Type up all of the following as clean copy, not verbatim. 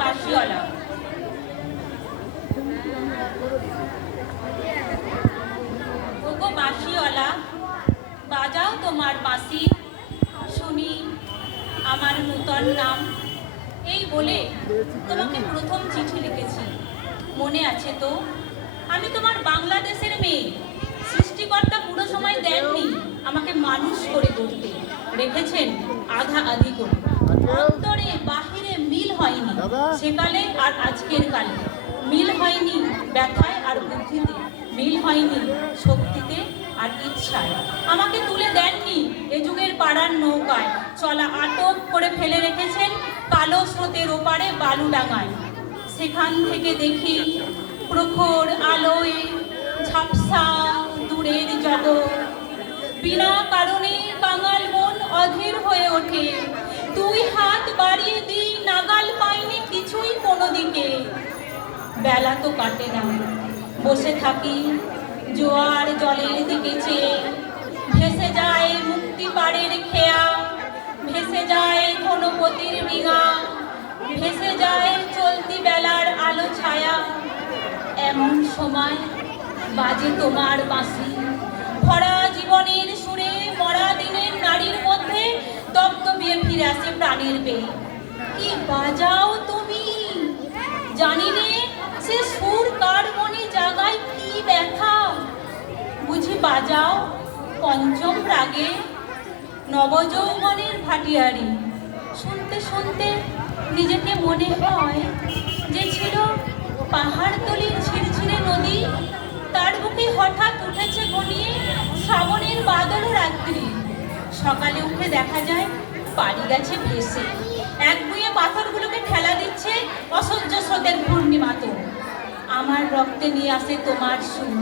বাঁশিওয়ালা। ওগো বাঁশিওয়ালা, বাজাও তোমার বাঁশি, শুনি আমার নূতন নাম। এই বলে তোমাকে প্রথম চিঠি লিখেছি, মনে আছে তো? আমি তোমার বাংলাদেশের মেয়ে। সৃষ্টিকর্তা পুরো সময় দেননি আমাকে মানুষ করে গড়তে, রেখেছেন আধা আধি করে। অন্তরে বাহিরে মিল হয়নি সেকালে আর আজকের কালে, মিল হয়নি ব্যথায় আর বুদ্ধিতে, মিল হয়নি শক্তিতে আর ইচ্ছায়। আমাকে তুলে দেননি এ যুগের পাড়ার নৌকায়, চলা আটক করে ফেলে রেখেছেন কালো স্রোতের ওপারে বালুডাঙায়। সেখান থেকে দেখি প্রখর আলোয় ঝাপসা দূরের জগৎ, বিনা কারণে কাঙাল মন অধীর হয়ে ওঠে। দুই হাত বাড়িয়ে দিই, নাগাল পাইনি কিছুই কোনো দিকে। বেলা তো কাটে না, বসে থাকি জোয়ার জলের দিকে চেয়ে। ভেসে যায় মুক্তি পাড়ের খেয়া, ভেসে যায় ধনপতির ডিঙা, ভেসে যায় চলতি বেলার আলো ছায়া। এমন সময় বাজে তোমার বাঁশি, ভরা জীবনের সুরে, মরা দিনের নারীর মধ্যে দপদপিয়ে ফিরে আসে প্রাণের বেগ। কি বাজাও তুমি, জানি নে সে সুর কার মনে জাগায় কি ব্যথা। বুঝি বাজাও পঞ্চম রাগে নবযৌবনের ভাটিয়ারি। শুনতে শুনতে নিজেকে মনে হয় যে ছিল পাহাড়তলির ঝিরঝিরে নদী, তার বুকে হঠাৎ উঠেছে ঘনিয়ে শ্রাবণের বাদল রাত্রি। সকালে উঠে দেখা যায় পাড়ি গেছে ভেসে, এক বুয়ে পাথরগুলোকে ঠেলা দিচ্ছে অসহ্য স্রোতের পূর্ণিমা তো। আমার রক্তে নিয়ে আসে তোমার সুর,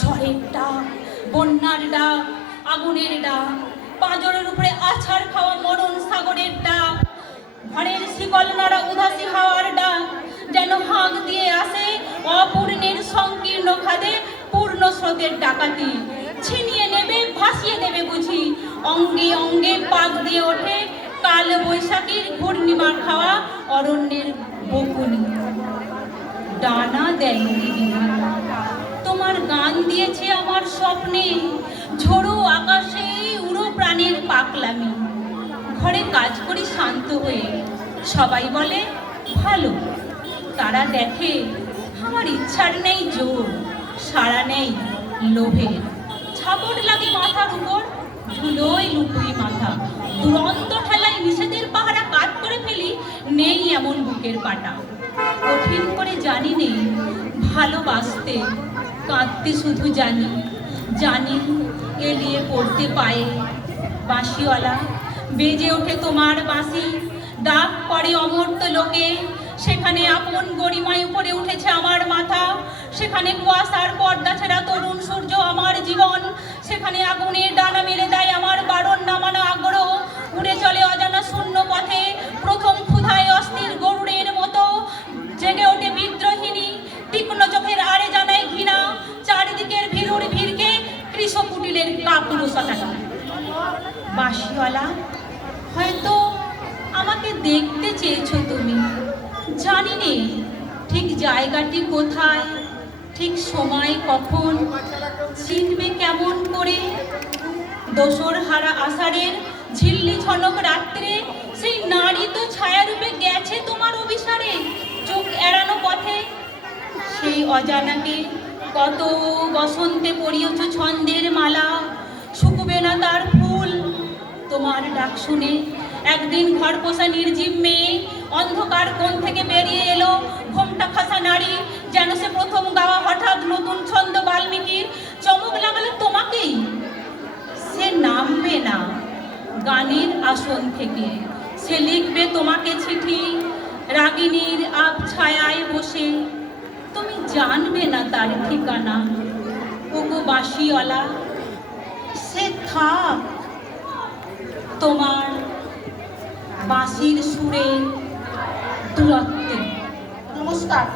ঝড়ের ডাক, বন্যার ডাক, আগুনের ডাক, পাঁজরের উপরে আছাড় খাওয়া মরণ সাগরের ডাক, ঘরের শিকল নাড়া উদাসী হাওয়ার ডাক, যেন হাঁক দিয়ে আসে অপূর্ণের সংকীর্ণ খাদে পূর্ণ স্রোতের ডাকাতি। ছিনিয়ে নেবে, ভাসিয়ে দেবে বুঝি, অঙ্গে অঙ্গে পাক দিয়ে ওঠে কাল বৈশাখীর ঘূর্ণিমার খাওয়া অরণ্যের বকুনি। ডানা দেয়নি তোমার গান দিয়েছে আমার স্বপ্নে, ঝোড়ো আকাশে উড়ো প্রাণের পাকলামি। ঘরে কাজ করি শান্ত হয়ে, সবাই বলে ভালো। তারা দেখে আমার ইচ্ছার নেই জোর, সাড়া নেই লোভের। ঝাপট লাগে মাথার উপর, ধুলোয় লুকুই মাথা। দুরন্ত ঠেলায় নিষেধের পাহারা কাট করে ফেলি, নেই এমন বুকের পাটা। কঠিন করে জানি নেই ভালোবাসতে, কাঁদতে শুধু জানি, জানি এলিয়ে পড়তে পায়ে। বাঁশিওয়ালা, বেজে ওঠে তোমার বাঁশি, ডাক পড়ে অমর্ত্য লোকে। সেখানে আপন গরিমায় উপরে উঠেছে আমার মাথা, সেখানে কুয়াশার পর্দা ছেঁড়া তরুণ সূর্য আমার জীবন। সেখানে আগুনের ডানা মেলে দেয় আমার বারণ নামানো আগ্রহ, উড়ে চলে অজানা শূন্য পথে প্রথম ক্ষুধায় অস্থির গরুড়ের মতো। জেগে ওঠে বিদ্রোহিনী, তীক্ষ্ণ চোখের আড়ে জানায় ঘৃণা, চারিদিকের ভিড়ুর ভিড়কে কৃষকুটিলের কাপুরুষতা। বাঁশিওয়ালা, হয়তো আমাকে দেখতে চেয়েছো তুমি, জানি নে ঠিক জায়গাটি কোথায়, ঠিক সময় কখন, চিনবে কেমন করে। দোসর হারা আষাঢ়ের ঝিল্লি ঝনক রাত্রে সেই নারী তো ছায়ারূপে গেছে তোমার অভিসারে চোখ এড়ানো পথে। সেই অজানাকে কত বসন্তে পরিয়েছ ছন্দের মালা, শুকুবে না তার ফুল। তোমার ডাক শুনে একদিন ঘর পোষা নির্জীব মেয়ে অন্ধকার কোণ থেকে বেরিয়ে এলো, ঘোমটা খাসা নারী, যেন সে প্রথম গাওয়া হঠাৎ নতুন ছন্দ বাল্মীকির। চমক লাগালো তোমাকেই, সে নামবে না গানের আসন থেকে, সে লিখবে তোমাকে চিঠি রাগিনীর আব ছায়ায় বসে। তুমি জানবে না তার ঠিকানা। ওগো বাঁশিওয়ালা, সে থাক তোমার বাঁশির সুরে দূরত্বে। নমস্কার।